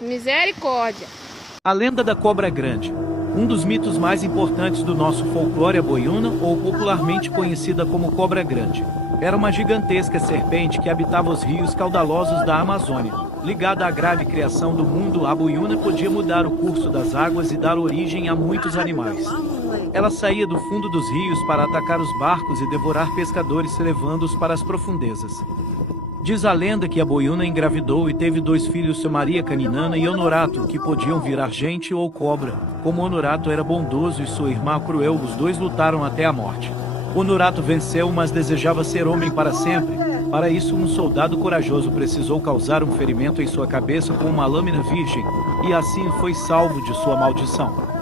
Misericórdia. A lenda da cobra grande. Um dos mitos mais importantes do nosso folclore aboiúna, ou popularmente conhecida como cobra grande. Era uma gigantesca serpente que habitava os rios caudalosos da Amazônia. Ligada à grave criação do mundo, a aboiúna podia mudar o curso das águas e dar origem a muitos animais. Ela saía do fundo dos rios para atacar os barcos e devorar pescadores, levando-os para as profundezas. Diz a lenda que a boiúna engravidou e teve 2 filhos, Maria Caninana e Honorato, que podiam virar gente ou cobra. Como Honorato era bondoso e sua irmã cruel, os dois lutaram até a morte. Honorato venceu, mas desejava ser homem para sempre. Para isso, um soldado corajoso precisou causar um ferimento em sua cabeça com uma lâmina virgem, e assim foi salvo de sua maldição.